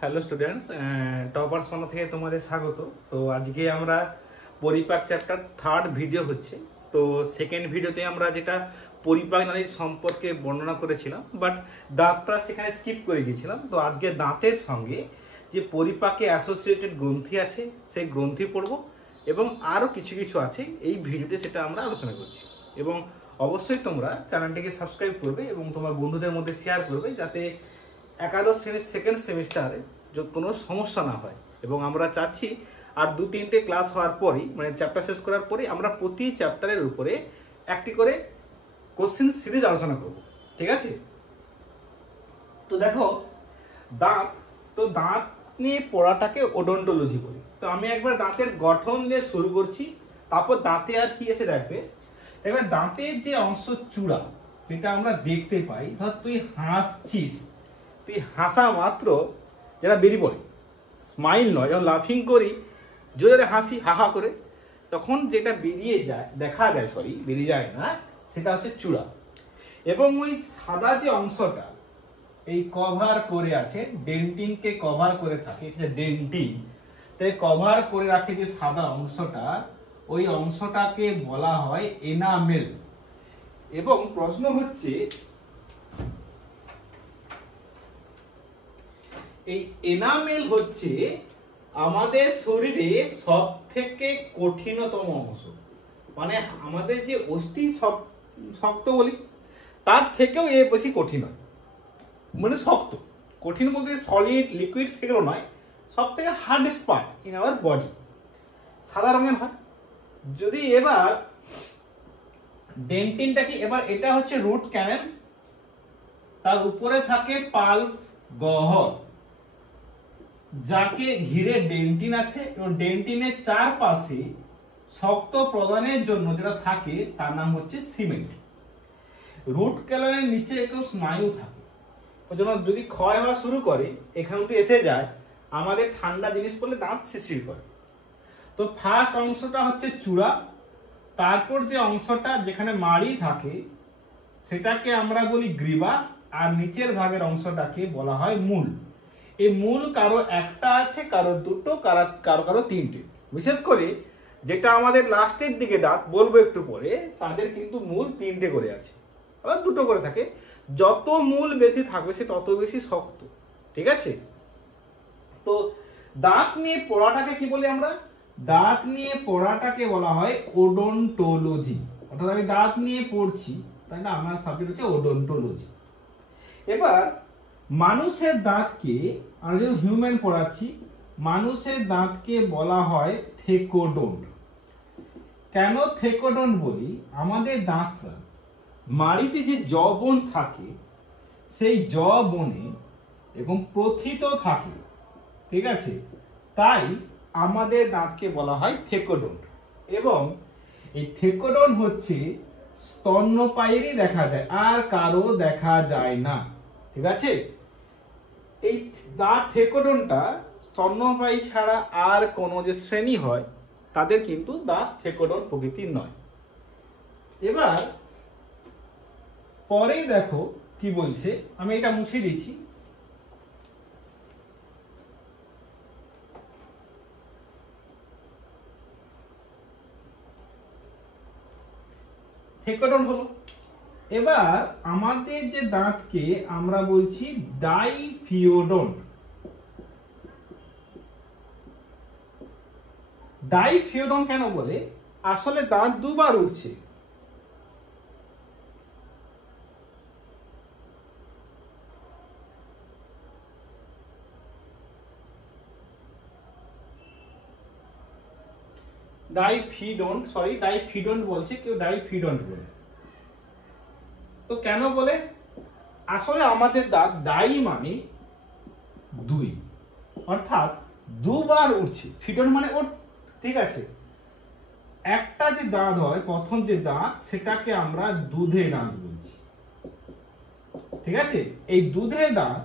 Hello students, toppers Bangla থেকে তোমাদের স্বাগত। তো আজকে আমরা পরিপাক চ্যাপ্টার থার্ড ভিডিও হচ্ছে। তো সেকেন্ড ভিডিওতে আমরা যেটা পরিপাক নালীর সম্পর্কে বর্ণনা করেছিলাম, বাট দাঁতটা সেখানে স্কিপ করে গিয়েছিলাম। তো আজকে দাঁতের সঙ্গে যে পরিপাকে অ্যাসোসিয়েটেড গ্রন্থি আছে সেই গ্রন্থি পড়ব, এবং আরও কিছু কিছু আছে এই ভিডিওতে, সেটা আমরা আলোচনা করছি। এবং অবশ্যই তোমরা চ্যানেলটিকে সাবস্ক্রাইব করবে এবং তোমার বন্ধুদের মধ্যে শেয়ার করবে, যাতে একাদশ শ্রেণীর সেকেন্ড সেমিস্টারে কোনো সমস্যা না হয়। এবং আমরা চাচ্ছি আর 2-3টে ক্লাস হওয়ার পরেই, মানে চ্যাপ্টার শেষ করার পরেই, আমরা প্রতি চ্যাপ্টারের উপরে একটি করে কোশ্চেন সিরিজ আলোচনা করব। ঠিক আছে? তো দেখো, দাঁত দাঁত নিয়ে পড়াটাকে ওডোন্টোলজি বলি। তো আমি একবার দাঁতের গঠন দিয়ে শুরু করছি, তারপর দাঁতে আর কি আছে দেখবে। এবার দাঁতের যে অংশ চূড়া, যেটা আমরা দেখতে পাই, ধর তুই হাসছিস, তুই হাসা মাত্র যেটা বেরিয়ে পড়ে, স্মাইল নয়, যখন লাফিং করি জোরে হাসি হা হা করে, তখন যেটা বেরিয়ে যায়, দেখা যায়, বেরিয়ে যায় না, সেটা হচ্ছে চূড়া। এবং ওই সাদা যে অংশটা এই কভার করে আছে, ডেন্টিনকে কভার করে থাকে, ডেন্টিন তাই কভার করে রাখে যে সাদা অংশটা, ওই অংশটাকে বলা হয় এনামেল। এবং প্রশ্ন হচ্ছে, এই এনামেল হচ্ছে আমাদের শরীরে সব থেকে কঠিনতম অংশ। মানে আমাদের যে অস্থি শক্ত বলি, তার থেকেও এ বেশি কঠিন হয়। মানে শক্ত, কঠিন বলতে সলিড লিকুইড সেগুলো নয়, সব থেকে hardest part in our body. সাদা রঙের হয়। যদি এবার ডেন্টিনটা কি, এবার এটা হচ্ছে রুট ক্যানেল, তার উপরে থাকে পাল্প গহ্বর, যাকে ঘিরে ডেন্টিন আছে, এবং ডেন্টিনের চারপাশে শক্ত প্রদানের জন্য যেটা থাকে তার নাম হচ্ছে সিমেন্ট। রুট ক্যানেলের নিচে একটু স্নায়ু থাকে, ওই জন্য যদি ক্ষয় হওয়া শুরু করে, এখানে এসে যায়, আমাদের ঠান্ডা জিনিস পড়লে দাঁত শিরশির করে। তো ফার্স্ট অংশটা হচ্ছে চূড়া, তারপর যে অংশটা যেখানে মাড়ি থাকে সেটাকে আমরা বলি গ্রীবা, আর নিচের ভাগের অংশটাকে বলা হয় মূল। এই মূল কারো একটা আছে, কারো দুটো, কারো কারো তিনটে। বিশেষ করে যেটা আমাদের লাস্টের দিকে দাঁত বলবো একটু পরে, তাদের কিন্তু মূল তিনটে করে আছে, আবার দুটো করে থাকে। যত মূল বেশি থাকবে সে তত বেশি শক্ত। ঠিক আছে? তো দাঁত নিয়ে পড়াটাকে কি বলি আমরা? দাঁত নিয়ে পড়াটাকে বলা হয় ওডোন্টোলজি। অর্থাৎ আমি দাঁত নিয়ে পড়ছি, তাই না, আমার সাবজেক্ট হচ্ছে ওডোন্টোলজি। এবার মানুষের দাঁতকে, আমরা যেহেতু হিউম্যান পড়াচ্ছি, মানুষের দাঁতকে বলা হয় থেকোডন্ট। কেন থেকোডন্ট বলি? আমাদের দাঁতটা মাড়িতে যে জবন থাকে, সেই জবনে এবং প্রথিত থাকে। ঠিক আছে? তাই আমাদের দাঁতকে বলা হয় থেকোডন্ট। এবং এই থেকোডন্ট হচ্ছে স্তন্যপায়ীরই দেখা যায়, আর কারো দেখা যায় না। ঠিক আছে? এই দাঁত থেকোডন্টটা স্তন্যপায়ী ছাড়া আর কোনো যে শ্রেণী হয়, তাদের কিন্তু দাঁত থেকোডন্ট প্রকৃতির নয়। এবার পরেই দেখো কি বলছে, আমি এটা মুছে দিচ্ছি। থেকোডন্ট হলো। এবার আমাদের যে দাঁতকে আমরা বলছি ডাইফিওডন্ট। ডাইফিওডন্ট কেন বলে? আসলে দাঁত দুবার উঠছে। ডাইফিডন্ট বলছে কেউ, ডাইফিডন্ট বলে। তো কেন বলে? আসলে আমাদের দাঁত ডাই মানে দুই, অর্থাৎ দুবার উঠছে। ফিডন মানে ওঠ। ঠিক আছে? একটা যে দাঁত হয়, প্রথম যে দাঁত, সেটাকে আমরা দুধে দাঁত বলছি। ঠিক আছে? এই দুধে দাঁত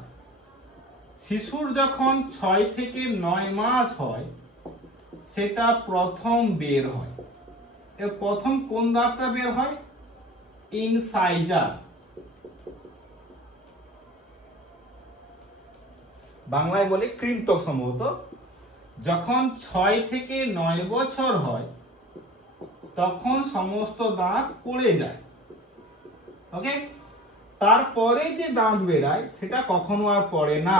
শিশুর যখন 6 থেকে 9 মাস হয়, সেটা প্রথম বের হয়। প্রথম কোন দাঁতটা বের হয়? ইনসাইজার। বাংলায় বলে কৃন্তক সম্ভবত। যখন 6 থেকে 9 বছর হয় তখন সমস্ত দাঁত পড়ে যায়। ওকে, তারপরে যে দাঁত বেরায় সেটা কখনো আর পড়ে না।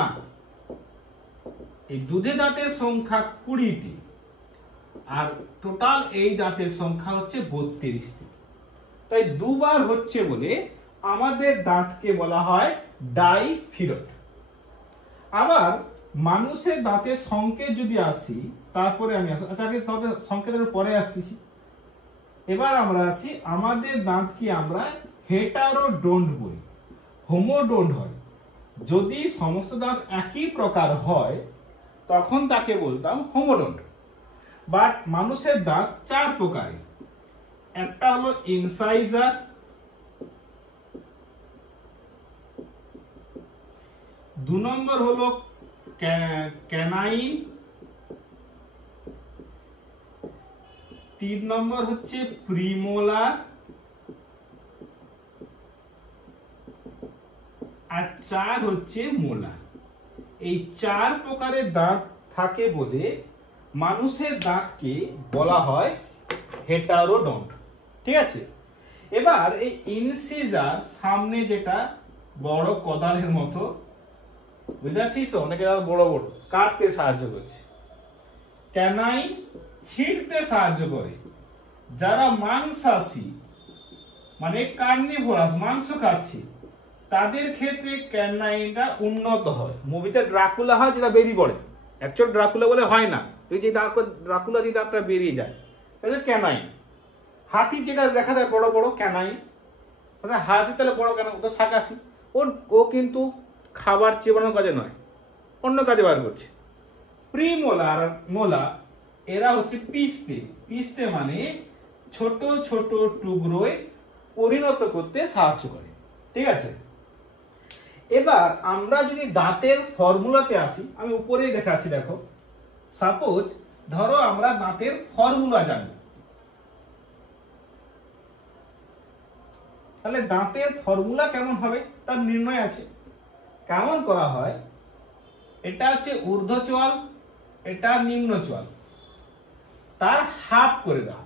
এই দুধে দাঁতের সংখ্যা 20টি, আর টোটাল এই দাঁতের সংখ্যা হচ্ছে 32টি। তাই দুবার হচ্ছে বলে আমাদের দাঁতকে বলা হয় ডাইফিরত। আবার মানুষের দাঁতের সংকেত যদি আসি, তারপরে আমি আচ্ছা আগে সংকেতের পরে আসতেছি। এবার আমরা আসি, আমাদের দাঁত কি আমরা হেটারোডন্ট বলি, হোমোডন্ট হয়। যদি সমস্ত দাঁত একই প্রকার হয় তখন তাকে বলতাম হোমোডন্ট। বাট মানুষের দাঁত 4 প্রকারের। একটা হলো ইনসাইজার, দু নম্বর হলো ক্যানাইন, 3 নম্বর হচ্ছে প্রিমোলার, আর 4 হচ্ছে মোলার। এই 4 প্রকারের দাঁত থাকে বলে মানুষের দাঁতকে বলা হয় হেটারোডন্ট। ঠিক আছে, এবার এই ইনসিজার সামনে যেটা বড় কোদালের মতো, বুঝতে পারছিস? অনেকে বড় বড় কাটতে সাহায্য করছে। ক্যানাইন ছিঁড়তে সাহায্য করে। যারা মাংসাশী মানে কার্নিভোরাস মাংস খাচ্ছে তাদের ক্ষেত্রে ক্যানাইনটা উন্নত হয়। মুভিতে ড্রাকুলা হয় যেটা বেরিয়ে পড়ে, অ্যাকচুয়াল ড্রাকুলা বলে হয় না, তুই যে ড্রাকুলা যে দাঁতটা বেরিয়ে যায় তাহলে ক্যানাইন। হাতি যেটা দেখা যায় বড় বড় ক্যানাইন, হাতি তাহলে বড় কেন? ওটা শাকাশি, ও কিন্তু খাবার চেবানোর কাজে নয়, অন্য কাজে বার করছে। প্রিমোলার মোলা এরা হচ্ছে পিস্তে। পিস্তে মানে ছোট ছোট টুকরোয় পরিণত করতে সাহায্য করে। ঠিক আছে, এবার আমরা যদি দাঁতের ফর্মুলাতে আসি, আমি উপরেই দেখাচ্ছি, দেখো। সাপোজ ধরো আমরা দাঁতের ফর্মুলা জানি, তাহলে দাঁতের ফর্মুলা কেমন হবে তার নির্ণয় আছে। কেমন করা হয়, এটা হচ্ছে ঊর্ধ্ব চোয়াল, এটা নিম্ন চোয়াল, তার হাফ করে দাও।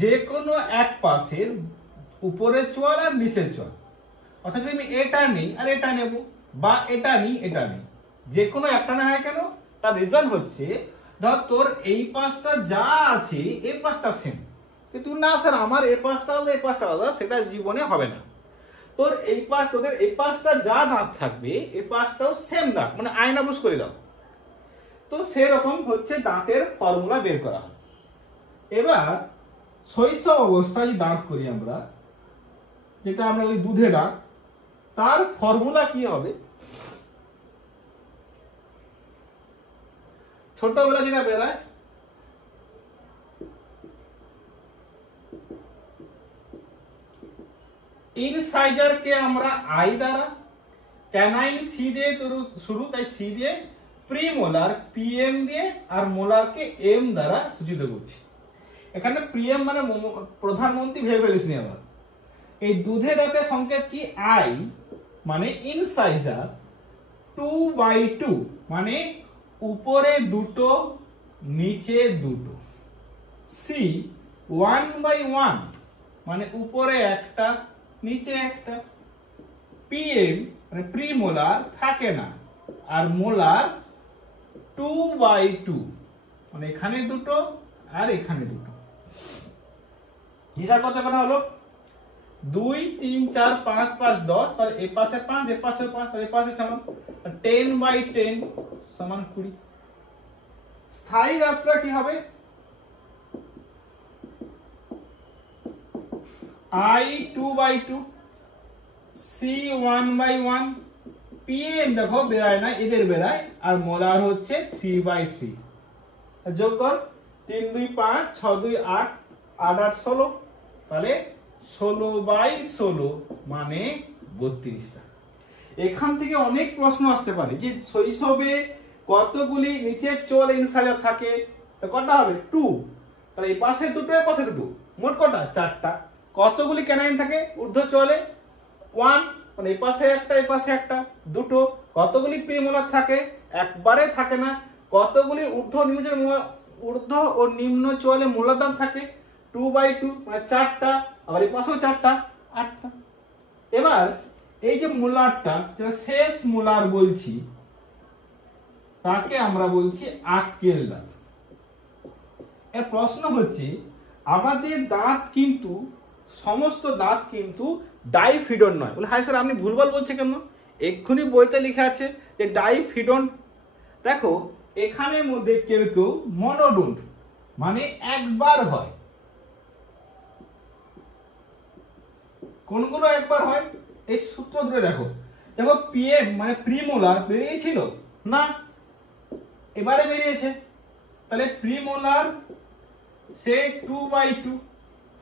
যে কোনো এক পাশের উপরের চোয়াল আর নিচের চোয়াল, অর্থাৎ আমি এটা নেই আর এটা নেব, বা এটা নিই এটা নেই, যে কোনো একটা না হয় কেন? তার রিজন হচ্ছে ধর তোর এই পাশটা যা আছে এই পাশটা সেম, কিন্তু না স্যার আমার এই পাশটা আলাদা এই পাশটা আলাদা, সেটা জীবনে হবে না। তোর এই পাশ, তোদের এই পাশটা যা দাঁত থাকবে এই পাশটাও সেম দাঁত, মানে আয়না বুঝ করে দাও। তো সেরকম হচ্ছে দাঁতের ফর্মুলা বের করা হয়। এবার শৈশব অবস্থায় যে দাঁত করি আমরা, যেটা আমরা ওই দুধে দাঁত, তার ফর্মুলা কি হবে? ছোটবেলা যেটা বেরায়, ইনসাইজার কে আমরা আই দ্বারা, ক্যানাইন সি দিয়ে শুরু, তাই সি দিয়ে, প্রিমোলার পিএম দিয়ে, আর মোলার কে এম দ্বারা সূচিত করছি। এখানে পিএম মানে প্রধানমন্ত্রী ভেবে ফেলিস নি আবার। এই দুধে দাঁতের সংকেত কি? আই মানে ইনসাইজার, 2/2 মানে উপরে দুটো নিচে দুটো, সি 1/1 মানে উপরে একটা নিচে একটা, পিএম মানে প্রিমোলার থাকে না, আর মোলার 2/2 মানে এখানে দুটো আর এখানে দুটো। হিসাব করতে পারা হলো 2 3 4 5 5 10, তাহলে এই পাশে 5 এই পাশে 5, তাহলে এই পাশে সমান 10/10 সমান 20। স্থায়ী যাত্রা কি হবে? I 2/2, C 1/1, PM দেখো বেরায় না, এদের বেরায়, আর মোলার হচ্ছে 3/3। যোগ কর, 3 2 5 6 2 8 8 8 16, তাহলে 16/16 মানে 32টা। এখান থেকে অনেক প্রশ্ন আসতে পারে যে শৈশবে কতগুলি নিচের চোয়াল ইনসাইজার থাকে, তো কটা হবে? 2, তাহলে এই পাশে দুটো এই পাশে দুটো, মোট কটা? 4টা। কতগুলি ক্যানাইন থাকে ঊর্ধ্ব চোয়ালে? 1, মানে এই পাশে একটা এই পাশে একটা, দুটো। কতগুলি প্রিমোলার থাকে? একবারে থাকে না। কতগুলি ঊর্ধ্ব ও নিম্ন চোয়ালে মোলার দাঁত থাকে? 2/2, মানে 4টা। আবার এই পাশেও 4টা, 8টা। এবার এই যে মোলারটা, যেটা শেষ মোলার বলছি, তাকে আমরা বলছি আক্কেল দাঁত। এর প্রশ্ন হচ্ছে, আমাদের দাঁত কিন্তু, সমস্ত দাঁত কিন্তু ডাইফিডন নয়। বলে হাই স্যার আপনি ভুলভাল বলছে কেন? এক্ষুনি বইতে লেখা আছে যে ডাইফিডন। দেখো এখানের মধ্যে কেউ কেউ মনোডন্ট, মানে একবার হয়। কোনগুলো একবার হয়? এই সূত্র ধরে দেখো, দেখো পিএম মানে প্রিমোলার বেরিয়েছিল না, এবারে বেরিয়েছে। তাহলে প্রিমোলার সে 2/2,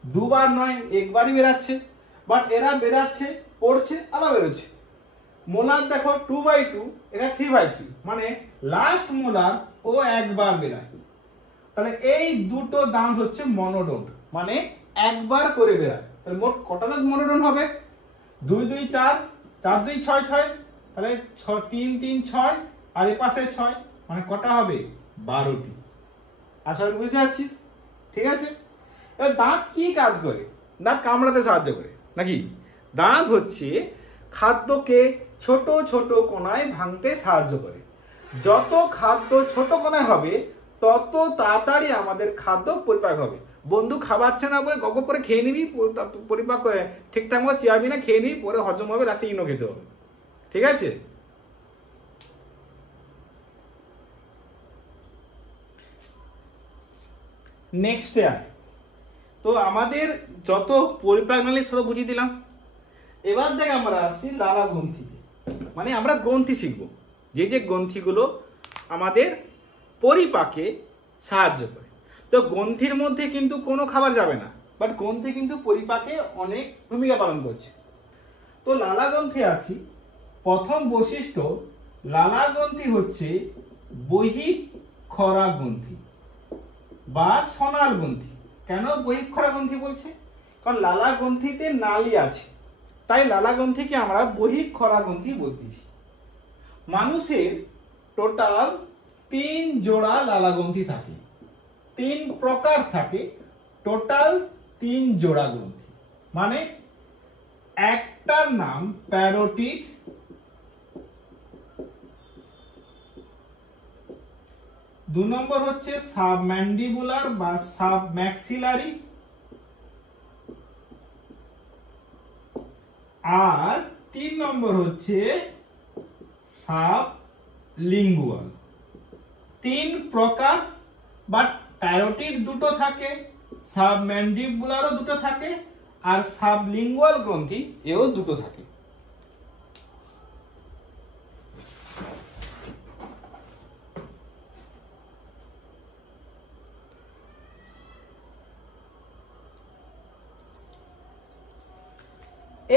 দুবার নয় একবারই বেরাচ্ছে। বাট এরা বেরাচ্ছে, পড়ছে, আবার বেরোচ্ছে। মোলার দেখো 2/2, এটা 3/3, মানে লাস্ট মোলার ও একবার বেরায়। তাহলে এই দুটো দাঁত হচ্ছে মনোডন্ট, মানে একবার করে বেরায়। তাহলে মোট কটা দাঁত মনোডন্ট হবে? 2 2 4, 4 2 6 6, তাহলে 3 3 6, আর এই পাশে 6, মানে কটা হবে? 12টি। আশা করি বুঝতে পারছিস? ঠিক আছে। এবার দাঁত কি কাজ করে? দাঁত কামড়াতে সাহায্য করে নাকি? দাঁত হচ্ছে খাদ্যকে ছোট ছোট কণায় ভাঙতে সাহায্য করে। যত খাদ্য ছোট কণায় হবে তত তাড়াতাড়ি আমাদের খাদ্য পরিপাক হবে। বন্ধু খাওয়াচ্ছে না বলে গপ করে খেয়ে নিবি, পরিপাক ঠিকঠাক মতো চেয়াবি না, খেয়ে নিবি, পরে হজম হবে, লাস্টে ইনো খেতে হবে। ঠিক আছে। নেক্সটে আয়। তো আমাদের যত পরিপাক নালী সব বুঝিয়ে দিলাম। এবার দেখ আমরা আসছি লালা গ্রন্থিতে, মানে আমরা গ্রন্থি শিখব, যে যে গ্রন্থিগুলো আমাদের পরিপাকে সাহায্য করে। তো গ্রন্থির মধ্যে কিন্তু কোনো খাবার যাবে না, বাট গ্রন্থি কিন্তু পরিপাকে অনেক ভূমিকা পালন করছে। তো লালা গ্রন্থি আসি। প্রথম বৈশিষ্ট্য, লালা গ্রন্থি হচ্ছে বহিঃক্ষরা গ্রন্থি বা সনাল গ্রন্থি। কেন বহিঃক্ষরা গ্রন্থি বলছে? কারণ লালা গ্রন্থিতে নালী আছে, তাই লালা গ্রন্থিকে আমরা বহিঃক্ষরা গ্রন্থি বলতেছি। মানুষের টোটাল 3 জোড়া লালা গ্রন্থি থাকে, 3 প্রকার থাকে, টোটাল 3 জোড়া গ্রন্থি। মানে একটার নাম প্যারোটিড, দু নম্বর হচ্ছে সাবম্যান্ডিবুলার বা সাবম্যাক্সিলারি, আর 3 নম্বর হচ্ছে সাবলিঙ্গুয়াল। 3 প্রকার, বাট প্যারোটিড দুটো থাকে, সাবম্যান্ডিবুলারও দুটো থাকে, আর সাবলিঙ্গুয়াল গ্রন্থি এও দুটো থাকে।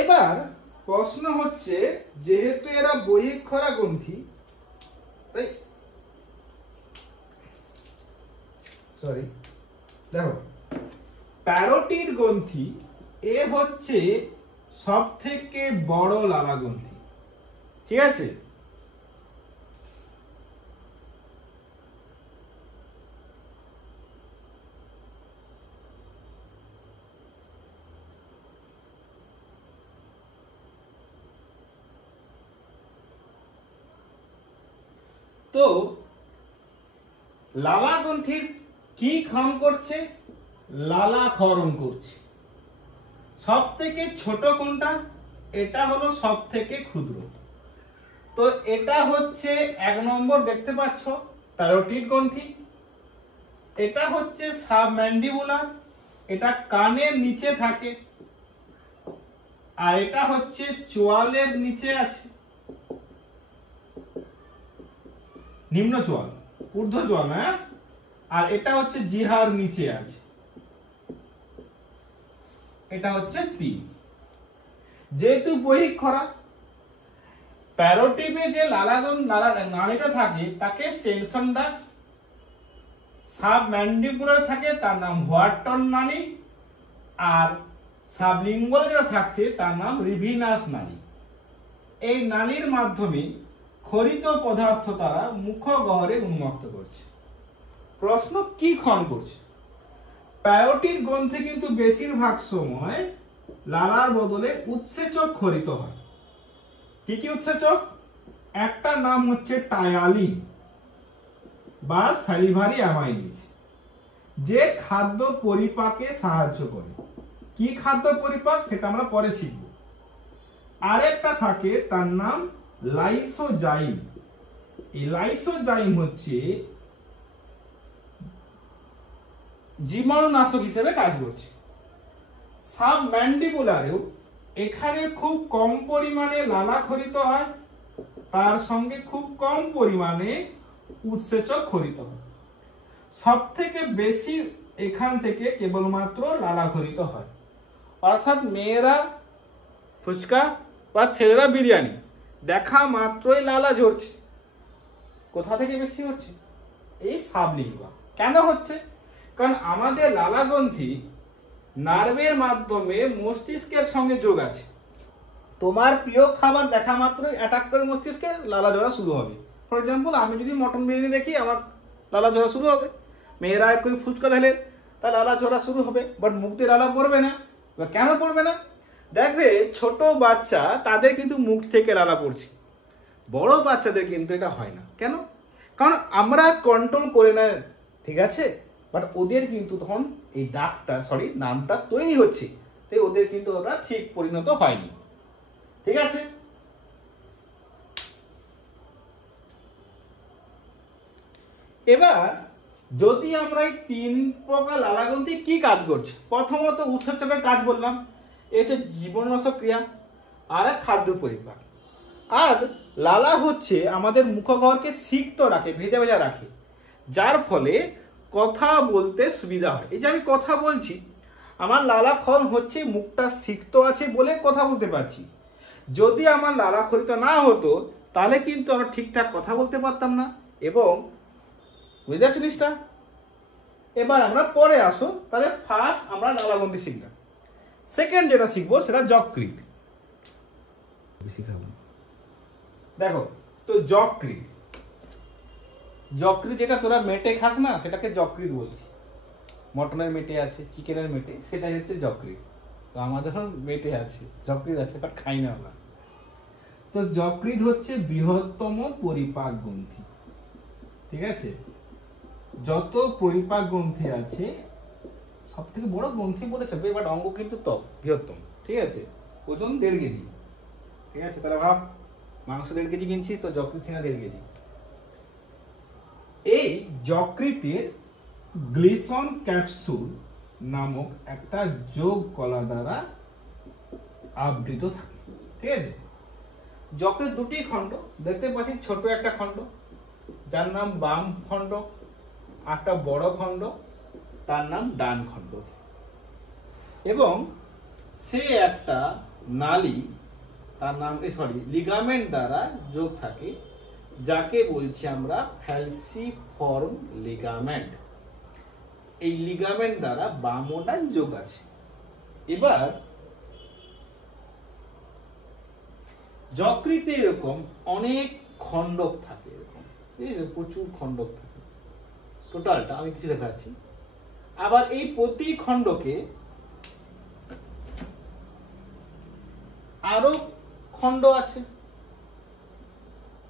এবার প্রশ্ন হচ্ছে, যেহেতু এরা বহিঃক্ষরা গ্রন্থি, তাই দেখো প্যারোটিড গ্রন্থি এ হচ্ছে সব থেকে বড় লালা গ্রন্থি। ঠিক আছে। তো লালা গ্রন্থির কি ক্ষরণ করছে? লালা ক্ষরণ করছে। সব থেকে ছোট কোনটা? এটা হলো সব থেকে ক্ষুদ্র। তো এটা হচ্ছে 1 নম্বর, দেখতে পাচ্ছ প্যারোটিড গ্রন্থি। এটা হচ্ছে সাবম্যান্ডিবুলার, এটা কানের নিচে থাকে, আর এটা হচ্ছে চোয়ালের নিচে আছে, নিম্ন চোয়াল, ঊর্ধ্ব চোয়াল না, আর এটা হচ্ছে জিহার নিচে আছে, এটা হচ্ছে 3। যেহেতু বহিঃক্ষরা, প্যারোটিডে যে নালীটা থাকে তাকে স্টেনসন ডাক্ট, সাবম্যান্ডিবুলার থাকে তার নাম হোয়াটন নালী, আর সাবলিঙ্গুয়াল যেটা থাকছে তার নাম রিভিনাস নালী। এই নালীর মাধ্যমে ক্ষরিত পদার্থ তারা মুখগহ্বরে উন্মুক্ত করছে। প্রশ্ন কি ক্ষরণ করছে? প্যারোটিড গ্রন্থি কিন্তু বেশিরভাগ সময় লালার বদলে উৎসেচক ক্ষরিত হয়। কি কি উৎসেচক? একটা নাম হচ্ছে টায়ালিন বা স্যালিভারি অ্যামাইলেজ, যে খাদ্য পরিপাকে সাহায্য করে। কি খাদ্য পরিপাক সেটা আমরা পরে শিখব। আরেকটা থাকে তার নাম লাইসোজাইম। এই লাইসোজাইম হচ্ছে জীবাণুনাশক হিসেবে কাজ করছে। সাবম্যান্ডিবুলারেও এখানে খুব কম পরিমাণে লালা ক্ষরিত হয়, তার সঙ্গে খুব কম পরিমাণে উৎসেচক ক্ষরিত হয়। সব থেকে বেশি এখান থেকে কেবলমাত্র লালা ক্ষরিত হয়। অর্থাৎ মেয়েরা ফুচকা বা ছেলেরা বিরিয়ানি দেখা মাত্রই লালা ঝরছে। কোথা থেকে বেশি হচ্ছে? এই সাবলিঙ্গুয়া। কেন হচ্ছে? কারণ আমাদের লালা গ্রন্থি নার্ভের মাধ্যমে মস্তিষ্কের সঙ্গে যোগ আছে। তোমার প্রিয় খাবার দেখা মাত্রই অ্যাটাক করে মস্তিষ্কে লালা ঝরা শুরু হবে। ফর এক্সাম্পল, আমি যদি মটন বিরিয়ানি দেখি আমার লালা ঝরা শুরু হবে। মেয়েরা এক করে ফুচকা দিলে তার লালা ঝরা শুরু হবে, বাট মুখ দিয়ে লালা পড়বে না। কেন পড়বে না? দেখবে ছোট বাচ্চা তাদের কিন্তু মুখ থেকে লালা পড়ছে, বড় বাচ্চাদের কিন্তু এটা হয় না। কেন? কারণ আমরা কন্ট্রোল করে না, ঠিক আছে, বাট ওদের কিন্তু তখন এই দাগটা নামটা তৈরি হচ্ছে, তাই ওদের কিন্তু ওটা ঠিক পরিণত হয়নি। ঠিক আছে? এবার যদি আমরা এই 3 প্রকার লালা গ্রন্থি কি কাজ করছে? প্রথমত উৎসেচকের কাজ বললাম, এই হচ্ছে জীবাণুনাশক ক্রিয়া আর খাদ্য পরিপাক। আর লালা হচ্ছে আমাদের মুখগহ্বরকে সিক্ত রাখে, ভেজা ভেজা রাখে, যার ফলে কথা বলতে সুবিধা হয়। এই যে আমি কথা বলছি, আমার লালা ক্ষরণ হচ্ছে, মুখটা সিক্ত আছে বলে কথা বলতে পারছি। যদি আমার লালা ক্ষরিত না হতো তাহলে কিন্তু আমরা ঠিকঠাক কথা বলতে পারতাম না। এবং বুঝতে পারছি জিনিসটা? এবার আমরা পরে আসো, তাহলে ফার্স্ট আমরা লালা গ্রন্থি শিখলাম। সেকেন্ড যেটা শিখবো সেটা যকৃৎ। দেখো তো যকৃৎ, যকৃৎ যেটা তোরা মেটে খাস না সেটাকে যকৃৎ বলছি। মটনের মেটে আছে, চিকেনের মেটে, সেটাই হচ্ছে যকৃৎ। তো আমাদের মেটে আছে, যকৃৎ আছে, বাট খাই না আমরা। তো যকৃৎ হচ্ছে বৃহত্তম পরিপাক গ্রন্থি। ঠিক আছে? যত পরিপাক গ্রন্থি আছে সব থেকে বড় গ্রন্থি বলেছে, বাট অঙ্গ কিন্তু ত্বক বৃহত্তম। ঠিক আছে? ওজন 1.5 কেজি। ঠিক আছে? তাহলে ভাব, মাংস 1.5 কেজি কিনছিস, তো যকৃৎ সিনা 1.5 কেজি। এই যকৃতের গ্লিসন ক্যাপসুল নামক একটা যোগ কলা দ্বারা আবৃত থাকে। ঠিক আছে? যকৃৎ দুটি খণ্ড দেখতে পাচ্ছি, ছোট একটা খণ্ড যার নাম বাম খণ্ড, একটা বড় খণ্ড তার নাম ডান খণ্ড, এবং সে একটা নালী তার নাম লিগামেন্ট দ্বারা যোগ থাকে, যাকে বলছি আমরা ফ্যালসিফর্ম লিগামেন্ট। এই লিগামেন্ট দ্বারা বাম ও ডান যোগ আছে। এবার যকৃতে এরকম অনেক খণ্ডক থাকে, এরকম প্রচুর খণ্ডক থাকে। টোটালটা আমি কিছু দেখাচ্ছি। আবার এই প্রতি খণ্ডকে আরো খণ্ড আছে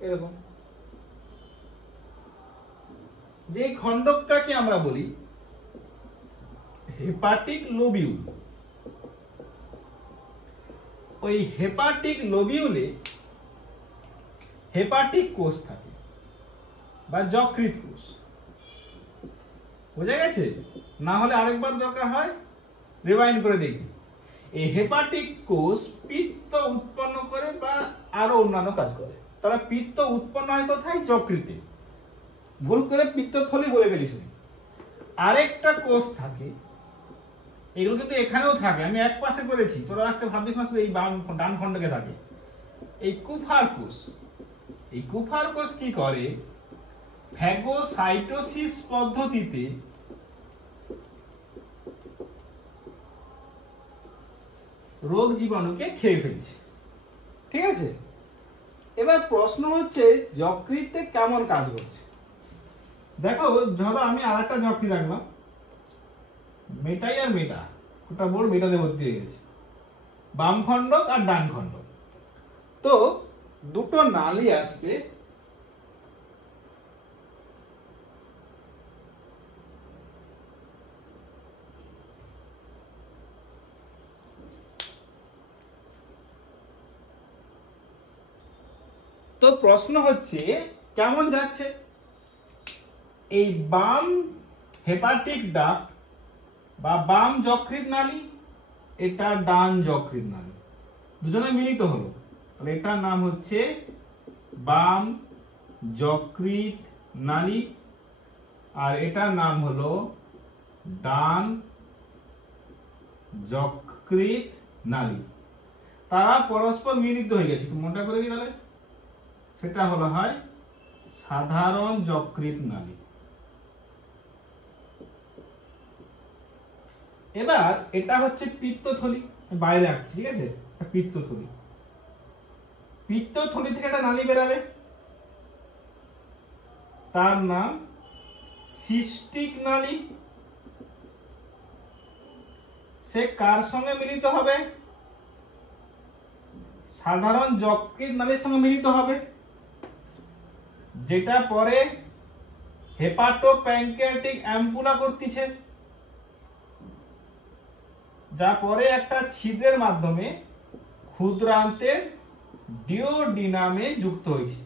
এরকম, যে খণ্ডকটাকে আমরা বলি হেপাটিক লোবিউল। ওই হেপাটিক লোবিউলে হেপাটিক কোষ থাকে বা যকৃৎ কোষ। বোঝা গেছে? না হলে আরেকবার দরকার হয়, রিভাইন্ড করে দেখি। এই হেপাটিক কোষ পিত্ত উৎপন্ন করে বা আরো অন্যান্য কাজ করে। তারা পিত্ত উৎপন্ন হয় কোথায়? যকৃতে। ভুল করে পিত্তথলি বলে ফেলিস। আরেকটা কোষ থাকে, এগুলো কিন্তু এখানেও থাকে, আমি এক পাশে করেছি, তোরা আজকে ভাবিস না শুধু এই ডান খণ্ডকে থাকে। এই কুফার কোষ, এই কুফার কোষ কি করে? ফ্যাগোসাইটোসিস পদ্ধতিতে রোগ জীবাণুকে খেয়ে ফেলছে। ঠিক আছে? এবার প্রশ্ন হচ্ছে যকৃতে কেমন কাজ করছে। দেখো ধরো আমি আর একটা যকৃৎ রাখলাম, মেটাই আর মেটা, ওটা বোর্ড মেটাতে ভর্তি হয়ে গেছে, বাম খণ্ডক আর ডান খণ্ডক। তো দুটো নালী আসবে, তো প্রশ্ন হচ্ছে কেমন যাচ্ছে। এই বাম হেপাটিক ডাক্ট বা বাম যকৃৎ নালী, এটা ডান যকৃৎ নালী, দুজনে মিলিত হলো, তাহলে এটার নাম হচ্ছে বাম যকৃৎ নালী, আর এটার নাম হলো ডান যকৃৎ নালী। তারা পরস্পর মিলিত হয়ে গেছে, মনটা করে দিই তাহলে, সেটা হলো হয় সাধারণ যকৃৎ নালী। এবার এটা হচ্ছে পিত্তথলি, বাইরে রাখছি, ঠিক আছে, পিত্তথলি। পিত্তথলি থেকে একটা নালী বেরাবে, তার নাম সিস্টিক নালী। সে কার সঙ্গে মিলিত হবে? সাধারণ যকৃৎ নালীর সঙ্গে মিলিত হবে, যেটা পরে হেপাটো প্যানক্রিয়াটিক অ্যাম্পুলা করতেছে, যা পরে একটা ছিদ্রের মাধ্যমে ক্ষুদ্রান্তের ডিওডিনামে যুক্ত হয়েছে।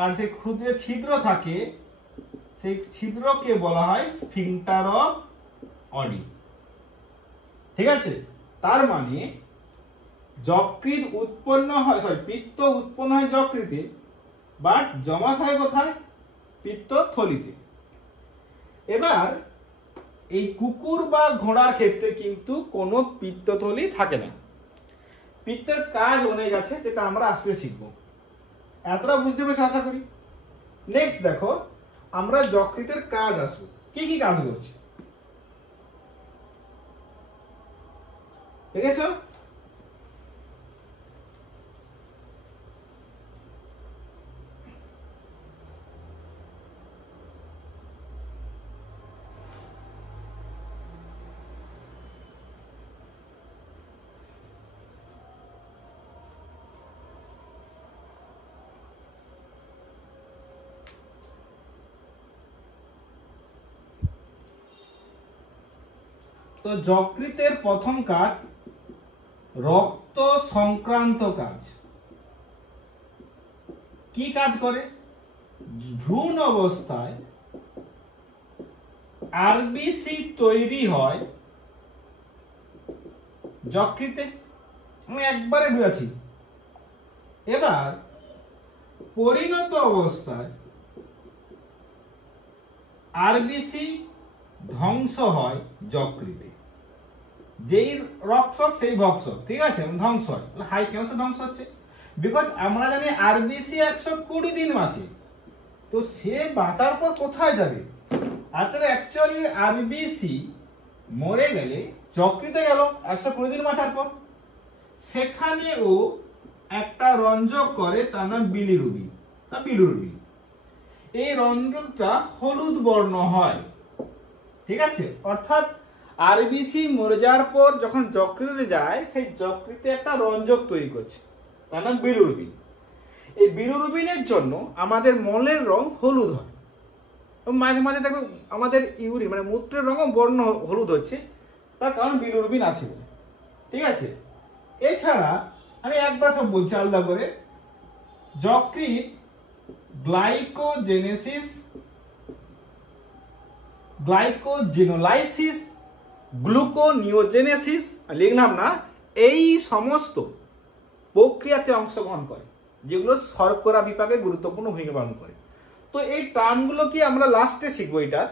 আর সেই ক্ষুদ্র ছিদ্র থাকে, সেই ছিদ্রকে বলা হয় স্ফিংটার অফ অডি। ঠিক আছে, তার মানে যকৃৎ উৎপন্ন হয়, পিত্ত উৎপন্ন হয় যকৃতে, বাট জমা থাকে কোথায়? পিত্তথলিতে। এবার এই কুকুর বা ঘোড়ার ক্ষেত্রে কিন্তু কোনো পিত্তথলি থাকে না। পিত্তের কাজ অনেক আছে, যেটা আমরা আজকে শিখবো। এতটা বুঝতে পেরেছি আশা করি। নেক্সট দেখো, আমরা যকৃতের কাজ আসবো, কি কি কাজ করছে, ঠিক আছে? তো যকৃতের প্রথম কাজ রক্ত সংক্রান্ত কাজ। কি কাজ করে? ভ্রূণ অবস্থায় আরবিসি তৈরি হয় যকৃতে, আমি একবারে বুঝাচ্ছি। এবার পরিণত অবস্থায় আরবিসি ধ্বংস হয় যকৃতে, যেই রক্ষক সেই ভক্ষক, ঠিক আছে, ধ্বংস হয়। হাই কেন ধ্বংস হচ্ছে? বিকজ আমরা জানি আরবিসি 120 দিন বাঁচে, তো সে বাঁচার পর কোথায় যাবে? আসলে অ্যাকচুয়ালি আরবিসি মরে গেলে যকৃতে গেল 120 দিন বাঁচার পর, সেখানে ও একটা রঞ্জক করে, তার নাম বিলিরুবিন না বিলিরুবিন। এই রঞ্জকটা হলুদ বর্ণ হয়, ঠিক আছে। অর্থাৎ আরবিসি মরে যাওয়ার পর যখন যকৃতে যায়, সেই যকৃতে একটা রঞ্জক তৈরি করছে, তার নাম বিলিরুবিন। এই বিলিরুবিনের জন্য আমাদের মলের রং হলুদ হয়, মাঝে মাঝে দেখো আমাদের ইউরিন মানে মূত্রের রঙও বর্ণ হলুদ হচ্ছে, তার কারণ বিলিরুবিন আছে, ঠিক আছে। এছাড়া আমি একবার সব বলছি আলাদা করে। যকৃৎ গ্লাইকোজেনেসিস, গ্লাইকোজেনোলাইসিস, গ্লুকোনিওজেনেসিস লিখলাম না, এই সমস্ত প্রক্রিয়াতে অংশগ্রহণ করে, যেগুলো শর্করা বিপাকে গুরুত্বপূর্ণ ভূমিকা পালন করে। তো এই টার্মগুলো কি আমরা লাস্টে শিখবো এটা।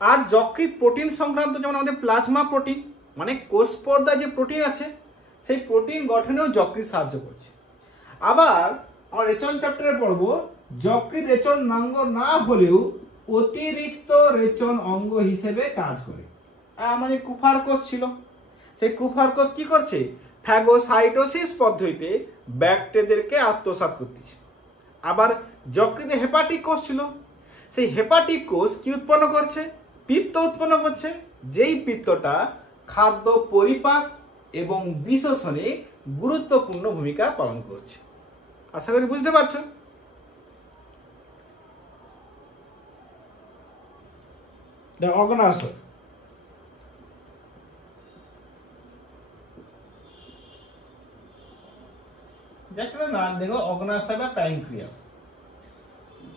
আর যকৃৎ প্রোটিন সংক্রান্ত, যেমন আমাদের প্লাজমা প্রোটিন মানে কোষ পর্দায় যে প্রোটিন আছে, সেই প্রোটিন গঠনেও যকৃৎ সাহায্য করছে। আবার আমরা রেচন চ্যাপ্টারে পড়বো, যকৃৎ রেচন অঙ্গ না হলেও অতিরিক্ত রেচন অঙ্গ হিসেবে কাজ করে। আর আমাদের কুফার কোষ ছিল, সেই কুফার কোষ কি করছে? ফ্যাগোসাইটোসিস পদ্ধতিতে ব্যাকটেরিয়াদেরকে আত্মসাৎ করতেছে। আবার যকৃতে হেপাটিক কোষ ছিল, সেই হেপাটিক কোষ কি উৎপন্ন করছে? পিত্ত উৎপন্ন করছে, যেই পিত্তটা খাদ্য পরিপাক এবং বিশোষণে গুরুত্বপূর্ণ ভূমিকা পালন করছে। আশা করি বুঝতে পারছো। অগ্নাশয়, জাস্ট না দেখো অগ্নাশয় বা প্যানক্রিয়াস।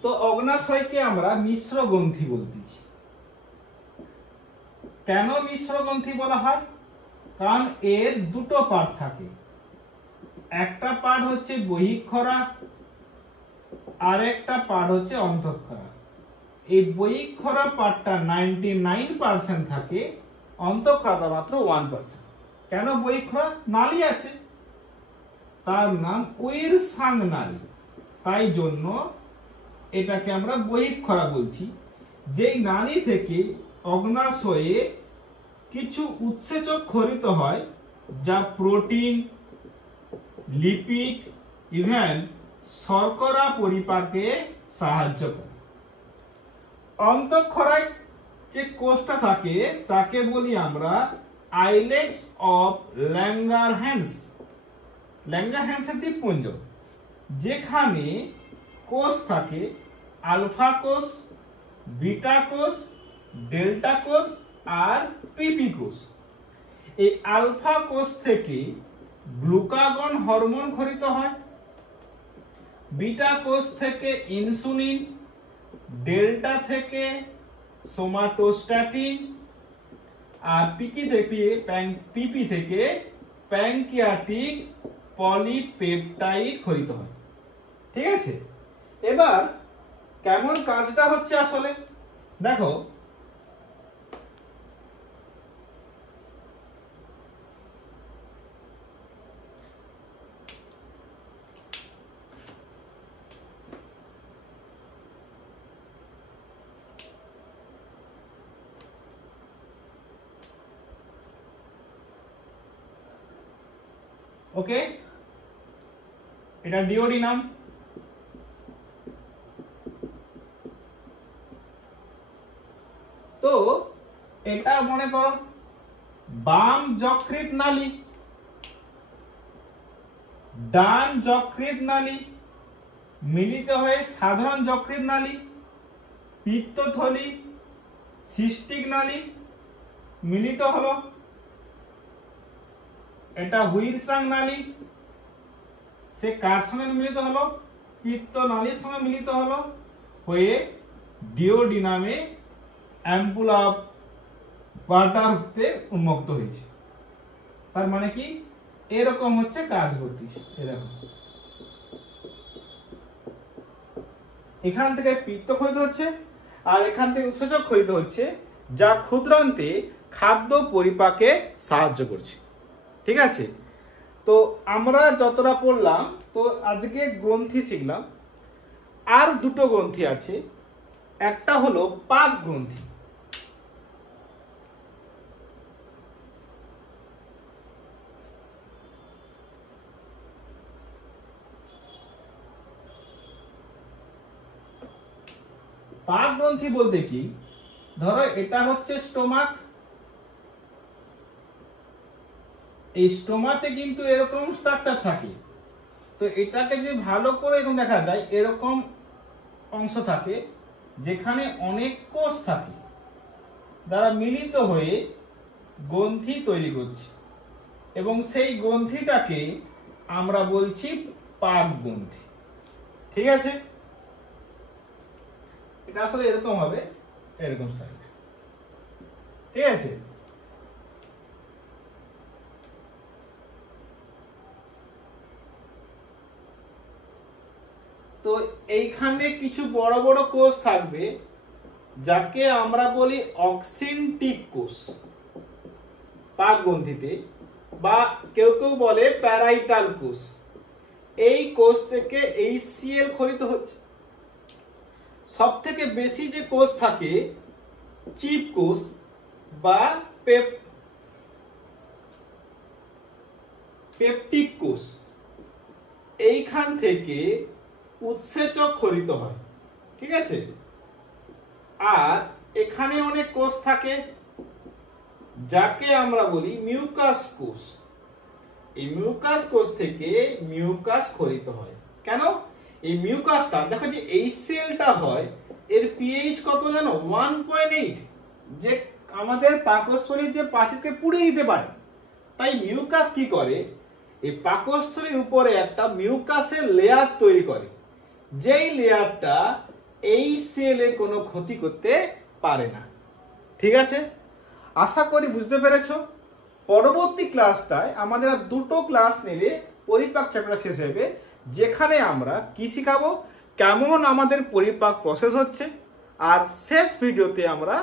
তো অগ্নাশয়কে আমরা মিশ্র গ্রন্থি বলতেছি। কেন মিশ্র গ্রন্থি বলা হয়? কারণ এর দুটো পার্ট থাকে, একটা পার্ট হচ্ছে বহিঃক্ষরা আর একটা পার্ট হচ্ছে অন্তঃক্ষরা। এই বহিঃক্ষরা পার্টটা 99% থাকে, অন্তঃক্ষরাটা মাত্র 1%। কেন বহিঃক্ষরা? নালী আছে, তার নাম উইরসাং নালী, তাই জন্য এটাকে আমরা বহিঃক্ষরা বলছি। যেই নালী থেকে অগ্নাশয়ে কিছু উৎসেচক ক্ষরিত হয়, যা প্রোটিন, লিপিড, ইভেন শর্করা পরিপাকে সাহায্য করে। অন্তঃক্ষরায় যে কোষটা থাকে তাকে বলি আমরা আইলেটস অফ ল্যাঙ্গারহ্যান্স, ল্যাঙ্গারহ্যান্সের দ্বীপপুঞ্জ, যেখানে কোষ থাকে আলফা কোষ, বিটা কোষ, ডেল্টা কোষ আর পিপি কোষ। এই আলফা কোষ থেকে গ্লুকাগন হরমোন ক্ষরিত হয়, বিটা কোষ থেকে ইনসুলিন, ডেল্টা থেকে সোমাটোস্ট্যাটিন আর পিপি থেকে প্যানক্রিয়াটিক পলিপেপটাইড ক্ষরিত হয়। ঠিক আছে, এবার কেমন কাজটা হচ্ছে আসলে দেখো। ওকে, এটা ডিওডিনাম। তো এটা মনে করো বাম যকৃৎ নালী, ডান যকৃৎ নালী মিলিত হয়ে সাধারণ যকৃৎ নালী, পিত্তথলি, সিস্টিক নালী মিলিত হলো, এটা হুইরসাং নালী, সে কার সঙ্গে মিলিত হলো? পিত্ত নালীর সঙ্গে মিলিত হলো, হয়ে ডিওডিনামে অ্যাম্পুলা ওয়াটার হতে উন্মুক্ত হয়েছে। তার মানে কি এরকম হচ্ছে কাজ করতেছে। এরকম এখান থেকে পিত্ত ক্ষরিত হচ্ছে আর এখান থেকে উৎসেচক ক্ষরিত হচ্ছে, যা ক্ষুদ্রান্তে খাদ্য পরিপাকে সাহায্য করছে। ঠিক আছে, তো আমরা যতটা পড়লাম, তো আজকে গ্রন্থি শিখলাম। আর দুটো গ্রন্থি আছে, একটা হলো পাক গ্রন্থি। পাক গ্রন্থি বলতে কি, ধরো এটা হচ্ছে স্টোমাক, এই স্টোমাতে কিন্তু এরকম স্ট্রাকচার থাকে। তো এটাকে যে ভালো করে এরকম দেখা যায়, এরকম অংশ থাকে যেখানে অনেক কোষ থাকে, যারা মিলিত হয়ে গ্রন্থি তৈরি করছে, এবং সেই গ্রন্থিটাকে আমরা বলছি পাক গ্রন্থি। ঠিক আছে, এটা আসলে এরকম হবে, এরকম স্টাইল। ঠিক আছে, তো এইখানে কিছু বড় বড় কোষ থাকবে, যাকে আমরা বলি অক্সিনটিক কোষ পাক গ্রন্থিতে, বা কেউ কেউ বলে প্যারাইটাল কোষ। এই কোষ থেকে HCl ক্ষরিত হচ্ছে। সব থেকে বেশি যে কোষ থাকে চিপ কোষ বা পেপটিক কোষ, এইখান থেকে উৎসেচক ক্ষরিত হয়, ঠিক আছে। আর এখানে অনেক কোষ থাকে যাকে আমরা বলি মিউকাস কোষ। এই মিউকাস কোষ থেকে মিউকাস ক্ষরিত হয়। কেন? এই মিউকাসটা, দেখো যে এই সেলটা হয়, এর পিএইচ কত জানো? 1.8, যে আমাদের পাকস্থলীর যে প্রাচীরকে পুড়িয়ে দিতে পারে। তাই মিউকাস কি করে, এই পাকস্থলীর উপরে একটা মিউকাসের লেয়ার তৈরি করে, যেই লেয়ারটা এই সেলে কোনো ক্ষতি করতে পারে না। ঠিক আছে, আশা করি বুঝতে পেরেছো। পরবর্তী ক্লাসটায় আমাদের আর দুটো ক্লাস নিলে পরিপাক চ্যাপ্টার শেষ হবে, যেখানে আমরা কি শিখাবো, কেমন আমাদের পরিপাক প্রসেস হচ্ছে, আর শেষ ভিডিওতে আমরা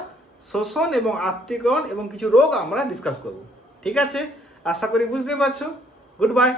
শোষণ এবং আত্তীকরণ এবং কিছু রোগ আমরা ডিসকাস করব। ঠিক আছে, আশা করি বুঝতে পারছো। Good bye.